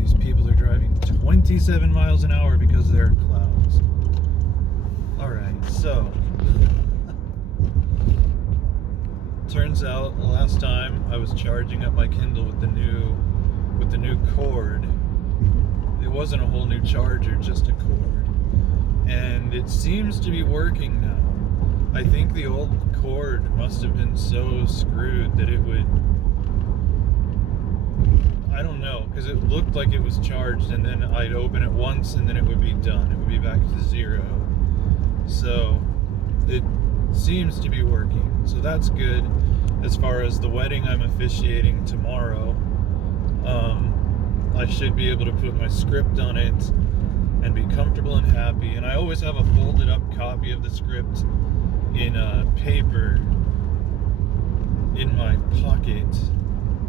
these people are driving 27 miles an hour because there are clouds. Alright, so turns out last time I was charging up my Kindle with the new cord. It wasn't a whole new charger, just a cord. And it seems to be working now. I think the old cord must have been so screwed that it would, I don't know, because it looked like it was charged, and then I'd open it once and then it would be done. It would be back to zero. So it seems to be working. So that's good. As far as the wedding I'm officiating tomorrow, I should be able to put my script on it and be comfortable and happy. And I always have a folded up copy of the script in paper in my pocket,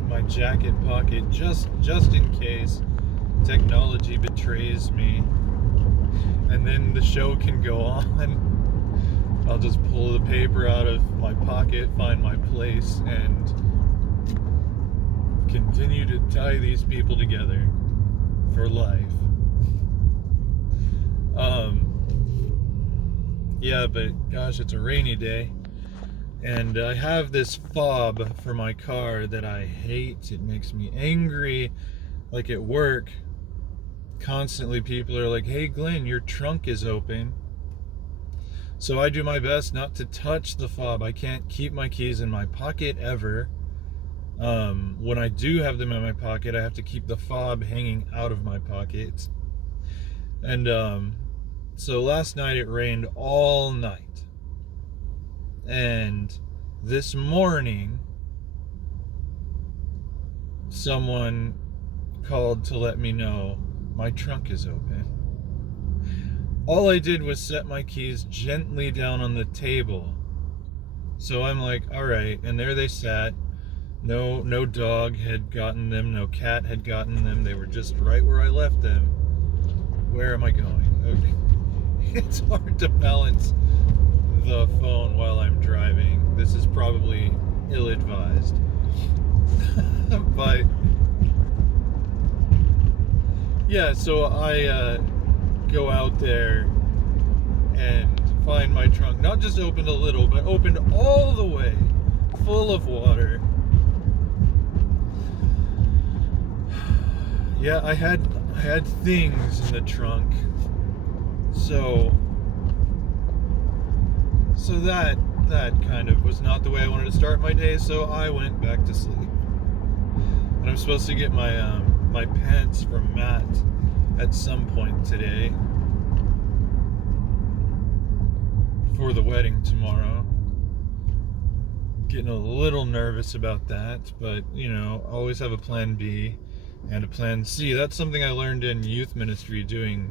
my jacket pocket, just in case technology betrays me and then the show can go on. I'll just pull the paper out of my pocket, find my place, and continue to tie these people together for life. Yeah, but gosh, it's a rainy day, and I have this fob for my car that I hate. It makes me angry. Like at work, constantly people are like, "Hey Glenn, your trunk is open." So I do my best not to touch the fob. I can't keep my keys in my pocket ever. When I do have them in my pocket, I have to keep the fob hanging out of my pocket. And so last night it rained all night. And this morning, someone called to let me know my trunk is open. All I did was set my keys gently down on the table. So I'm like, all right, and there they sat. No dog had gotten them, no cat had gotten them. They were just right where I left them. Where am I going? Okay. It's hard to balance the phone while I'm driving. This is probably ill-advised. But yeah, so I go out there and find my trunk. Not just opened a little, but opened all the way, full of water. Yeah, I had things in the trunk. So that kind of was not the way I wanted to start my day, so I went back to sleep. And I'm supposed to get my my pants from Matt at some point today for the wedding tomorrow. Getting a little nervous about that, but you know, always have a plan B and a plan C. That's something I learned in youth ministry, doing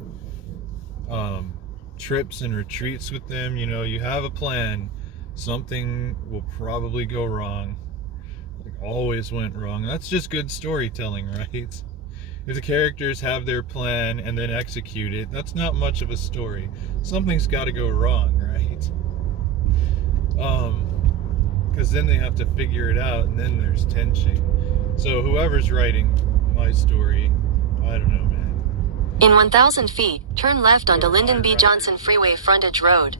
trips and retreats with them. You know, you have a plan. Something will probably go wrong. Like always went wrong. That's just good storytelling, right? If the characters have their plan and then execute it, that's not much of a story. Something's got to go wrong, right? Because then they have to figure it out, and then there's tension. So whoever's writing my story, I don't know, man. In 1,000 feet, turn left onto Lyndon B. Johnson Freeway Frontage Road.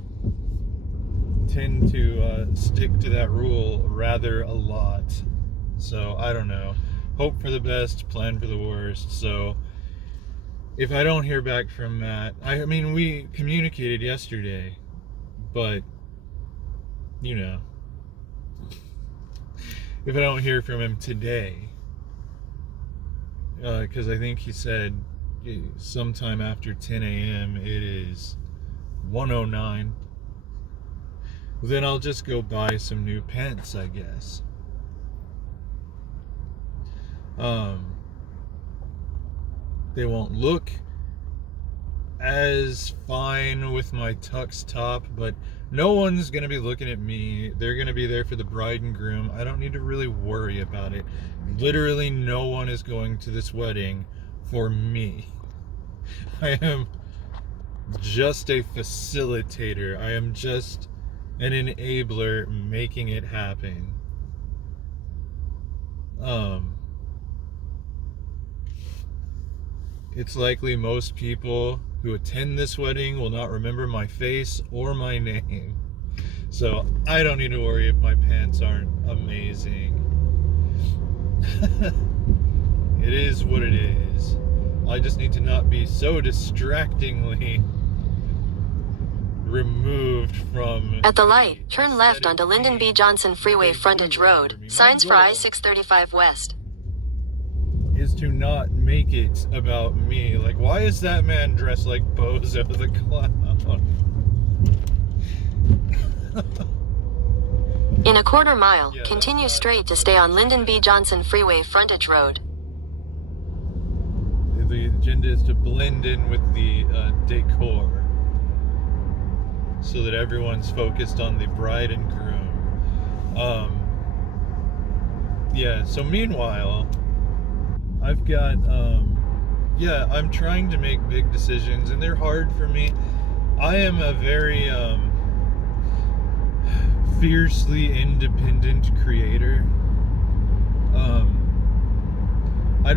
Tend to stick to that rule rather a lot. So I don't know. Hope for the best, plan for the worst. So if I don't hear back from Matt, I mean, we communicated yesterday, but you know, if I don't hear from him today, because I think he said sometime after 10 a.m. it is 1:09. Then I'll just go buy some new pants, I guess. They won't look as fine with my tux top, but no one's gonna be looking at me. They're gonna be there for the bride and groom. I don't need to really worry about it. Literally no one is going to this wedding for me. I am just a facilitator. I am just an enabler making it happen. it's likely most people who attend this wedding will not remember my face or my name. So I don't need to worry if my pants aren't amazing. It is what it is. I just need to not be so distractingly removed from... At the light, turn left onto Lyndon B. Johnson Freeway frontage road. Signs for I-635 West. Is to not make it about me. Like, why is that man dressed like Bozo the Clown? In a quarter mile, continue straight to stay on Lyndon B. Johnson Freeway frontage road. The agenda is to blend in with the decor so that everyone's focused on the bride and groom. Yeah, so meanwhile, I've got, I'm trying to make big decisions, and they're hard for me. I am a very fiercely independent creator. I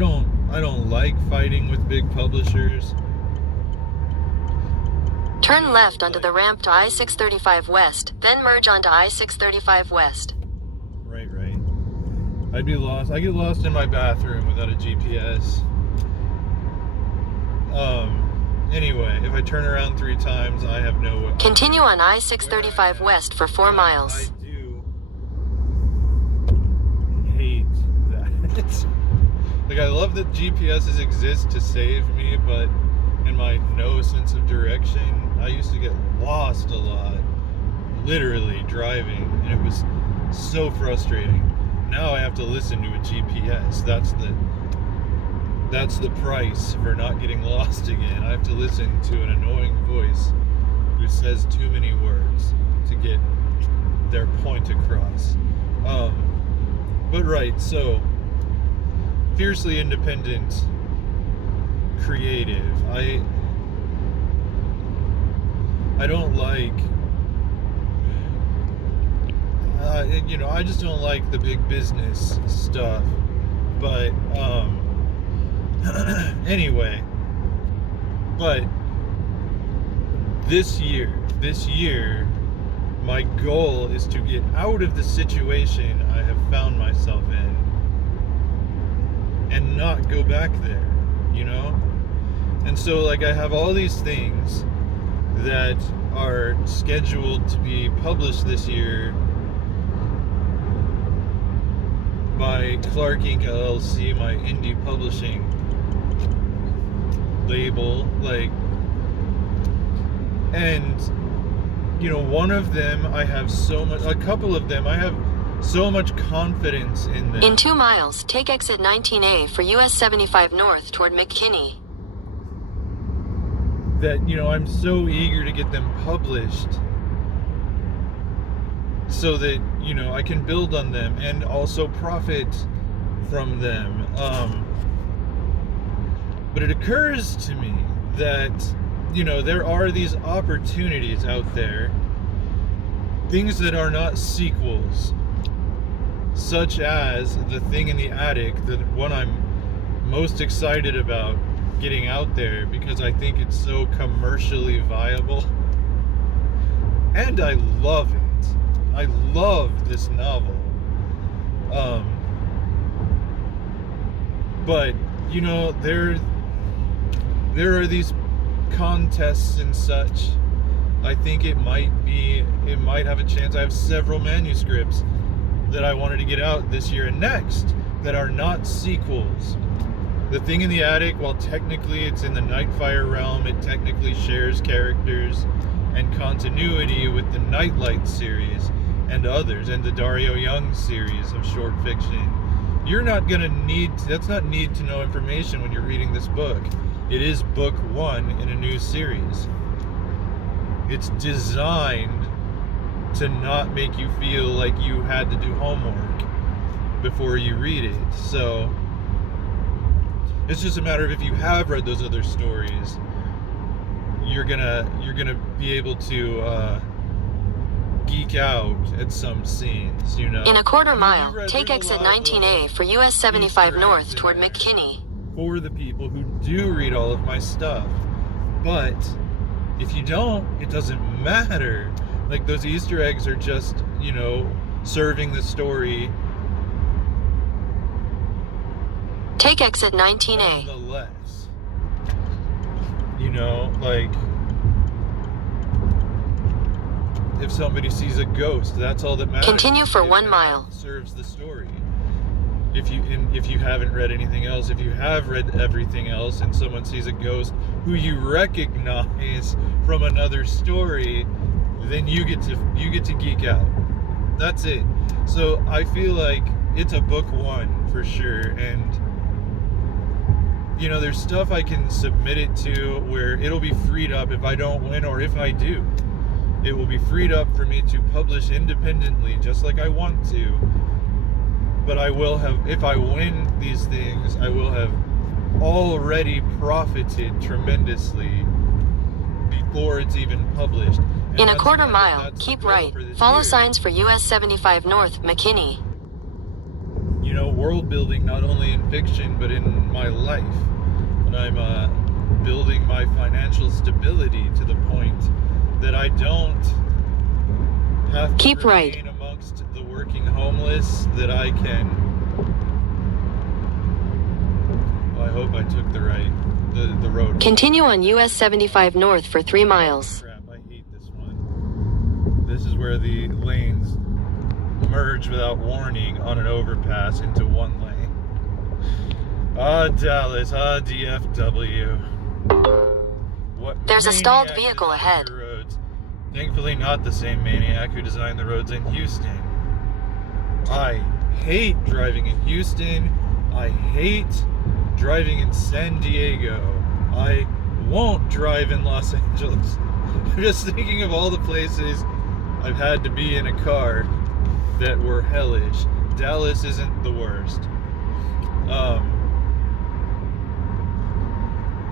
don't like fighting with big publishers. Turn left onto the ramp to I-635 West, then merge onto I-635 West. Right. I'd be lost. I get lost in my bathroom without a GPS. Anyway, if I turn around 3 times, I have no way. Continue on I-635 West for 4 miles. I do hate that. Like, I love that GPSs exist to save me, but in my no sense of direction, I used to get lost a lot, literally driving, and it was so frustrating. Now I have to listen to a GPS. That's the price for not getting lost again. I have to listen to an annoying voice who says too many words to get their point across. But right, so fiercely independent, creative. I don't like, I just don't like the big business stuff. But anyway, but this year, my goal is to get out of the situation I have found myself in and not go back there, And so, like, I have all these things that are scheduled to be published this year by Clark Inc. LLC, my indie publishing label, and one of them a couple of them I have so much confidence in them. In 2 miles, take exit 19A for US 75 North toward McKinney. That, I'm so eager to get them published so that, I can build on them and also profit from them. But it occurs to me that, there are these opportunities out there, things that are not sequels, such as The Thing in the Attic, the one I'm most excited about getting out there because I think it's so commercially viable. And I love it. I love this novel. But, there are these contests and such. I think it might have a chance. I have several manuscripts that I wanted to get out this year and next that are not sequels. The Thing in the Attic, while technically it's in the Nightfire realm, it technically shares characters and continuity with the Nightlight series and others, and the Dario Young series of short fiction. You're not gonna that's not need to know information when you're reading this book. It is book 1 in a new series. It's designed to not make you feel like you had to do homework before you read it. So it's just a matter of, if you have read those other stories, you're gonna be able to geek out at some scenes, In a quarter mile, take exit 19A for US 75 North toward McKinney. for the people who do read all of my stuff. But if you don't, it doesn't matter. Like, those Easter eggs are just, you know, serving the story. Take exit 19A. Nonetheless, you know, like, if somebody sees a ghost, that's all that matters. Continue for 1 mile. Serves the story. If you haven't read anything else, if you have read everything else, and someone sees a ghost who you recognize from another story, then you get to geek out. That's it. So I feel like it's a book one for sure, and you know, there's stuff I can submit it to where it'll be freed up if I don't win, or if I do. It will be freed up for me to publish independently, just like I want to. But I will have, if I win these things, I will have already profited tremendously before it's even published. And In a quarter mile, keep right. Follow signs for US 75 North, McKinney. You know, world building not only in fiction but in my life. When I'm building my financial stability to the point that I don't have to remain amongst the working homeless, that I can. Well, I hope I took the road. Continue on US 75 North for 3 miles. Crap, I hate this one. This is where the lanes merge without warning on an overpass into one lane. Ah, Dallas, ah, DFW. What There's a stalled vehicle ahead. Roads. Thankfully not the same maniac who designed the roads in Houston. I hate driving in Houston. I hate driving in San Diego. I won't drive in Los Angeles. I'm just thinking of all the places I've had to be in a car that were hellish. Dallas isn't the worst.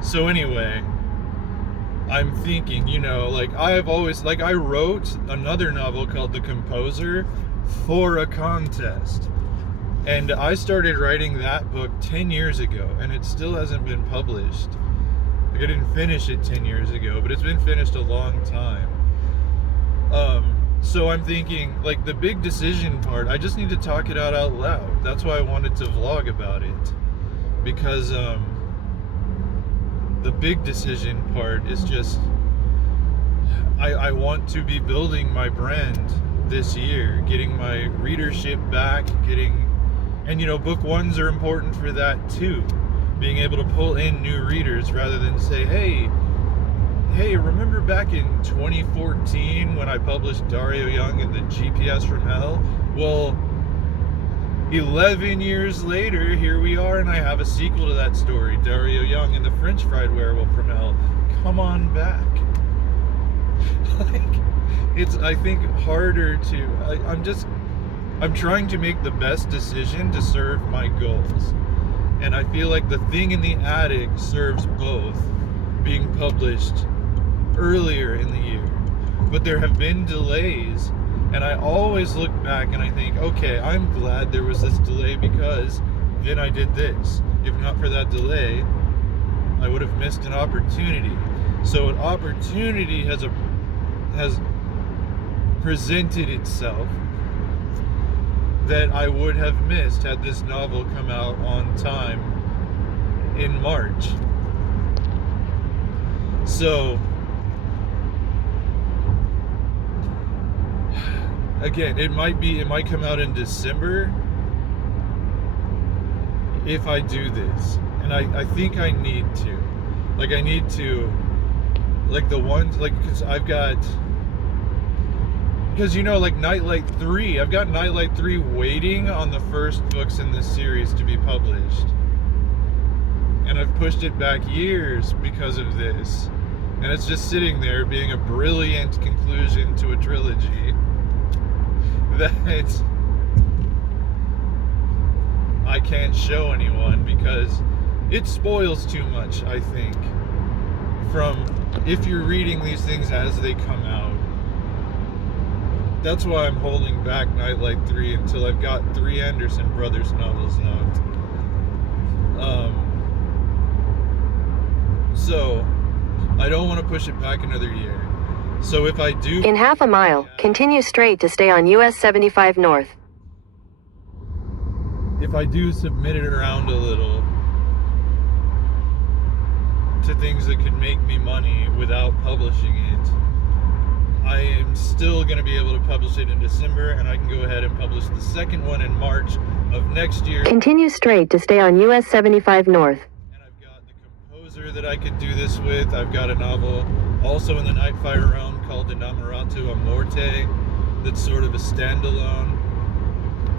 So anyway, I'm thinking, you know, like, I've always, like, I wrote another novel called The Composer for a contest. And I started writing that book 10 years ago, and it still hasn't been published. Like, I didn't finish it 10 years ago, but it's been finished a long time. So I'm thinking, like, the big decision part, I just need to talk it out loud. That's why I wanted to vlog about it. Because, the big decision part is just, I want to be building my brand this year, getting my readership back, and you know, book ones are important for that too. Being able to pull in new readers rather than say, hey, remember back in 2014 when I published Dario Young and the GPS from Hell? Well, 11 years later, here we are, and I have a sequel to that story, Dario Young and the French Fried Werewolf from Hell. Come on back. Like, it's, I think, harder to, I'm trying to make the best decision to serve my goals. And I feel like The Thing in the Attic serves both, being published earlier in the year. But there have been delays, and I always look back and I think, okay, I'm glad there was this delay because then I did this. If not for that delay, I would have missed an opportunity. So an opportunity has presented itself that I would have missed had this novel come out on time in March. So again, it might come out in December if I do this. And I think I need to. Like, I need to, like, the ones, like, because you know, like Nightlight 3, I've got Nightlight 3 waiting on the first books in this series to be published. And I've pushed it back years because of this. And it's just sitting there being a brilliant conclusion to a trilogy that I can't show anyone because it spoils too much, I think, from if you're reading these things as they come out. That's why I'm holding back Nightlight 3 until I've got 3 Anderson Brothers novels out. So I don't want to push it back another year. So if I do... In half a mile, continue straight to stay on US 75 North. If I do submit it around a little to things that could make me money without publishing it, I am still going to be able to publish it in December, and I can go ahead and publish the second one in March of next year. Continue straight to stay on US 75 North. And I've got the composer that I could do this with. I've got a novel also in the Nightfire realm called Innamorato a Morte that's sort of a standalone.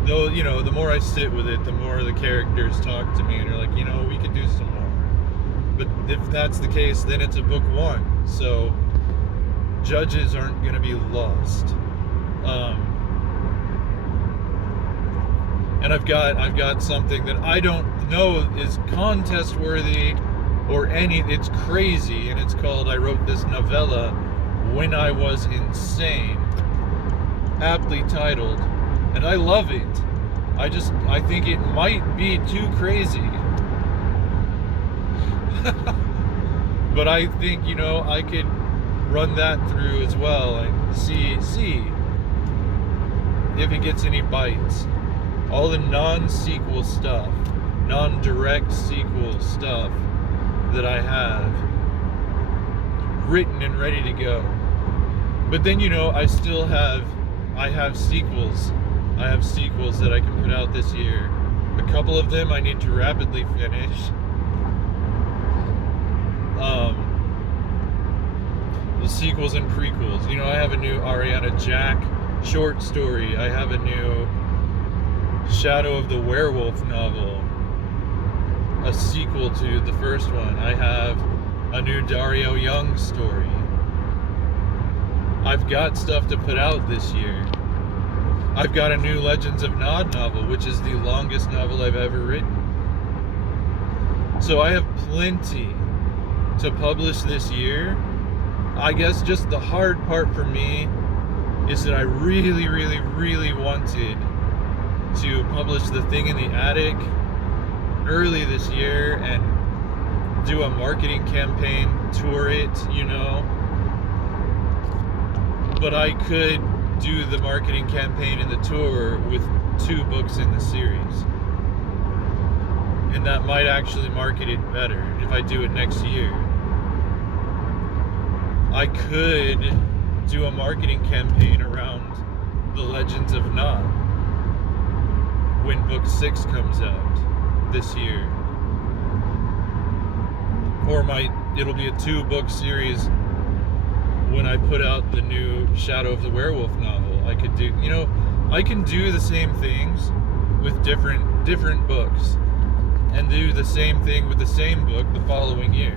Though, you know, the more I sit with it, the more the characters talk to me and are like, you know, we could do some more. But if that's the case, then it's a book one. So judges aren't going to be lost. And I've got something that I don't know is contest worthy or any. It's crazy, and it's called, I wrote this novella when I was insane, aptly titled, and I love it. I think it might be too crazy. But I think, you know, I could run that through as well and see if it gets any bites. All the non-sequel stuff, non-direct sequel stuff that I have written and ready to go. But then, you know, I have sequels. I have sequels that I can put out this year. A couple of them I need to rapidly finish. The sequels and prequels. You know, I have a new Ariana Jack short story. I have a new Shadow of the Werewolf novel, a sequel to the first one. I have a new Dario Young story. I've got stuff to put out this year. I've got a new Legends of Nod novel, which is the longest novel I've ever written. So I have plenty to publish this year. I guess just the hard part for me is that I really, really, really wanted to publish The Thing in the Attic early this year and do a marketing campaign, tour it, you know. But I could do the marketing campaign and the tour with 2 books in the series. And that might actually market it better if I do it next year. I could do a marketing campaign around the Legends of Nod when book 6 comes out this year. Or it'll be a 2-book series when I put out the new Shadow of the Werewolf novel. I could do, you know, I can do the same things with different books and do the same thing with the same book the following year.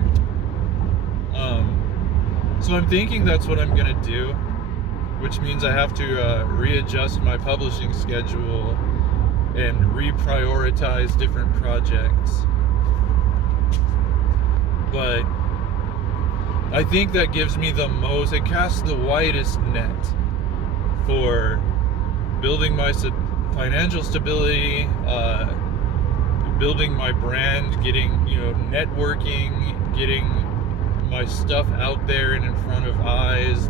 So I'm thinking that's what I'm gonna do, which means I have to readjust my publishing schedule and reprioritize different projects. But I think that gives me it casts the widest net for building my financial stability, building my brand, getting, you know, networking, getting my stuff out there and in front of eyes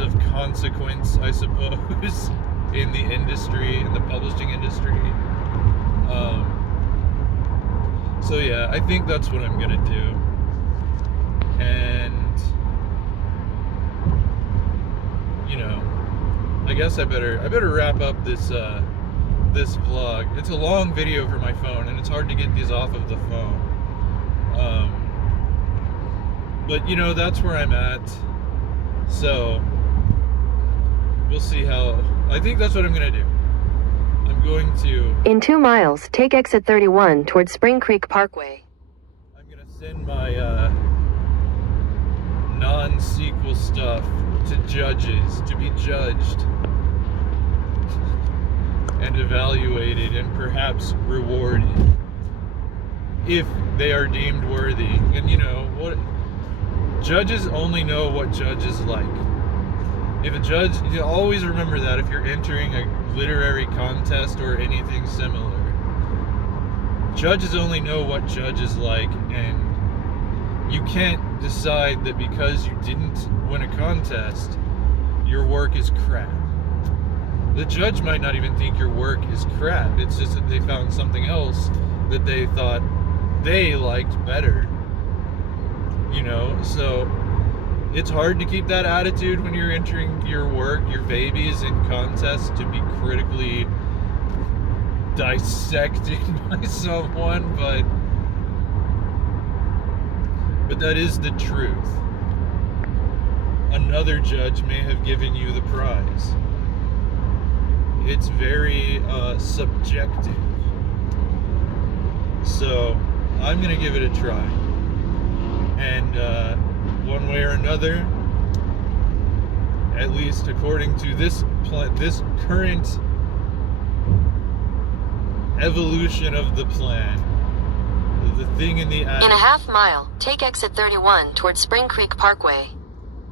of consequence, I suppose, in the industry, in the publishing industry. So yeah, I think that's what I'm gonna do. And, you know, I guess I better wrap up this vlog. It's a long video for my phone, and it's hard to get these off of the phone. But you know, that's where I'm at. So we'll see I think that's what I'm gonna do. I'm going to... In 2 miles, take exit 31 towards Spring Creek Parkway. I'm gonna send my non-sequel stuff to judges to be judged and evaluated and perhaps rewarded if they are deemed worthy. And you know what, judges only know what judges like. If a judge, you always remember that if you're entering a literary contest or anything similar, judges only know what judges like, and you can't decide that because you didn't win a contest, your work is crap. The judge might not even think your work is crap. It's just that they found something else that they thought they liked better. You know, so it's hard to keep that attitude when you're entering your work, your babies in contests, to be critically dissected by someone, but that is the truth. Another judge may have given you the prize. It's very subjective. So I'm gonna give it a try, and one way or another, at least according to this current evolution of the plan, the thing in the attic In a half mile, take exit 31 towards Spring Creek Parkway.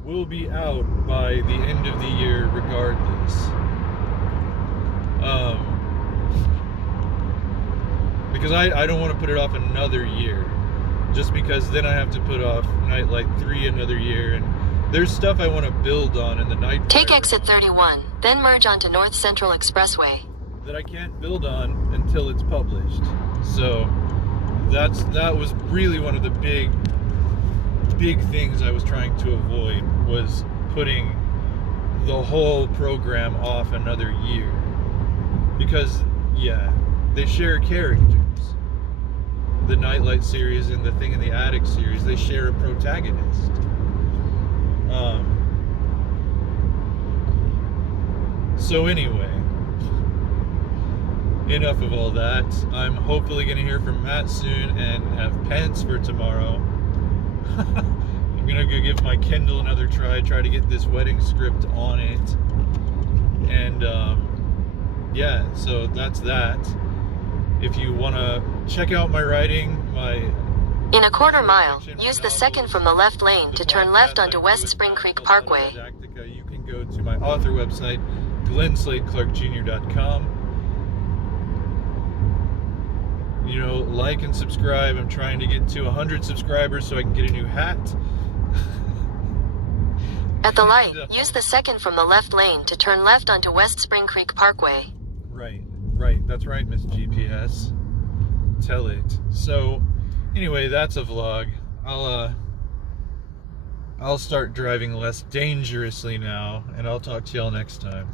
will be out by the end of the year regardless. Because I don't want to put it off another year, just because then I have to put off Nightlight 3 another year, and there's stuff I want to build on in the night. Take exit 31, then merge onto North Central Expressway. That I can't build on until it's published. So that was really one of the big things I was trying to avoid, was putting the whole program off another year. Because yeah, they share characters. The Nightlight series and the Thing in the Attic series, they share a protagonist. So anyway, enough of all that. I'm hopefully going to hear from Matt soon and have pens for tomorrow. I'm going to go give my Kindle another try to get this wedding script on it. And yeah, so that's that. If you want to check out my writing, In a quarter mile, use the second from the left lane to turn left onto West Spring Creek Parkway. Autodidactica, you can go to my author website, glensladeclarkjr.com. You know, like and subscribe. I'm trying to get to 100 subscribers so I can get a new hat. At the light, use the second from the left lane to turn left onto West Spring Creek Parkway. Right. That's right, Miss GPS. Tell it. So, anyway, that's a vlog. I'll start driving less dangerously now, and I'll talk to y'all next time.